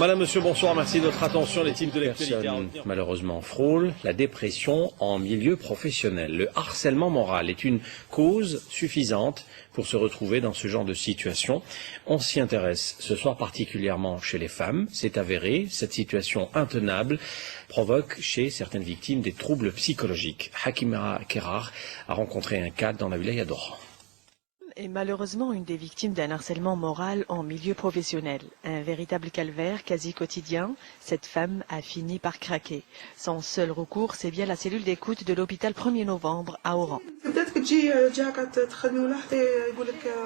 Madame, monsieur, bonsoir, merci de votre attention. Les types de l'actualité malheureusement frôlent la dépression en milieu professionnel. Le harcèlement moral est une cause suffisante pour se retrouver dans ce genre de situation. On s'y intéresse ce soir particulièrement chez les femmes. C'est avéré, cette situation intenable provoque chez certaines victimes des troubles psychologiques. Hakima Kerar a rencontré un cas dans la wilaya d'Oran. Est malheureusement une des victimes d'un harcèlement moral en milieu professionnel. Un véritable calvaire quasi quotidien, cette femme a fini par craquer. Son seul recours, c'est bien la cellule d'écoute de l'hôpital 1er novembre à Oran.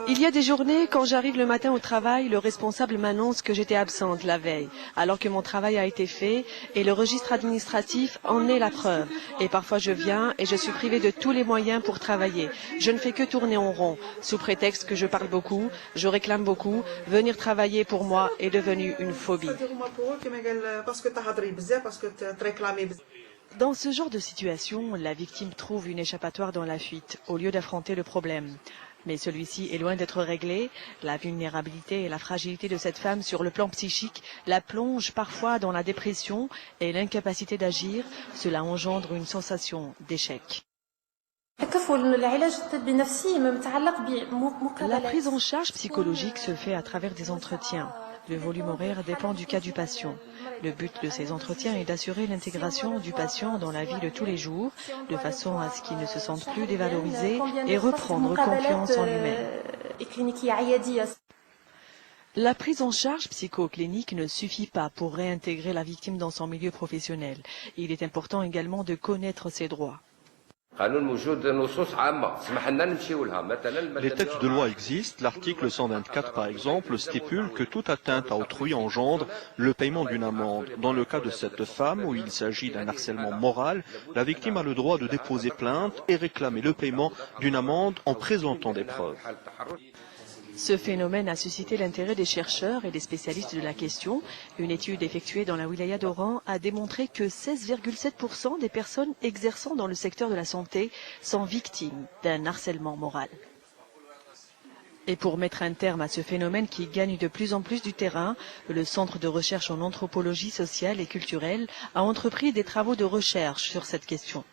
Il y a des journées, quand j'arrive le matin au travail, le responsable m'annonce que j'étais absente la veille, alors que mon travail a été fait et le registre administratif en est la preuve. Et parfois je viens et je suis privée de tous les moyens pour travailler. Je ne fais que tourner en rond. Sous prétexte que je parle beaucoup, je réclame beaucoup, venir travailler pour moi est devenu une phobie. Dans ce genre de situation, la victime trouve une échappatoire dans la fuite, au lieu d'affronter le problème. Mais celui-ci est loin d'être réglé. La vulnérabilité et la fragilité de cette femme sur le plan psychique la plongent parfois dans la dépression et l'incapacité d'agir. Cela engendre une sensation d'échec. La prise en charge psychologique se fait à travers des entretiens. Le volume horaire dépend du cas du patient. Le but de ces entretiens est d'assurer l'intégration du patient dans la vie de tous les jours, de façon à ce qu'il ne se sente plus dévalorisé et reprendre confiance en lui-même. La prise en charge psychoclinique ne suffit pas pour réintégrer la victime dans son milieu professionnel. Il est important également de connaître ses droits. Les textes de loi existent. L'article 124, par exemple, stipule que toute atteinte à autrui engendre le paiement d'une amende. Dans le cas de cette femme, où il s'agit d'un harcèlement moral, la victime a le droit de déposer plainte et réclamer le paiement d'une amende en présentant des preuves. Ce phénomène a suscité l'intérêt des chercheurs et des spécialistes de la question. Une étude effectuée dans la wilaya d'Oran a démontré que 16,7% des personnes exerçant dans le secteur de la santé sont victimes d'un harcèlement moral. Et pour mettre un terme à ce phénomène qui gagne de plus en plus du terrain, le Centre de recherche en anthropologie sociale et culturelle a entrepris des travaux de recherche sur cette question.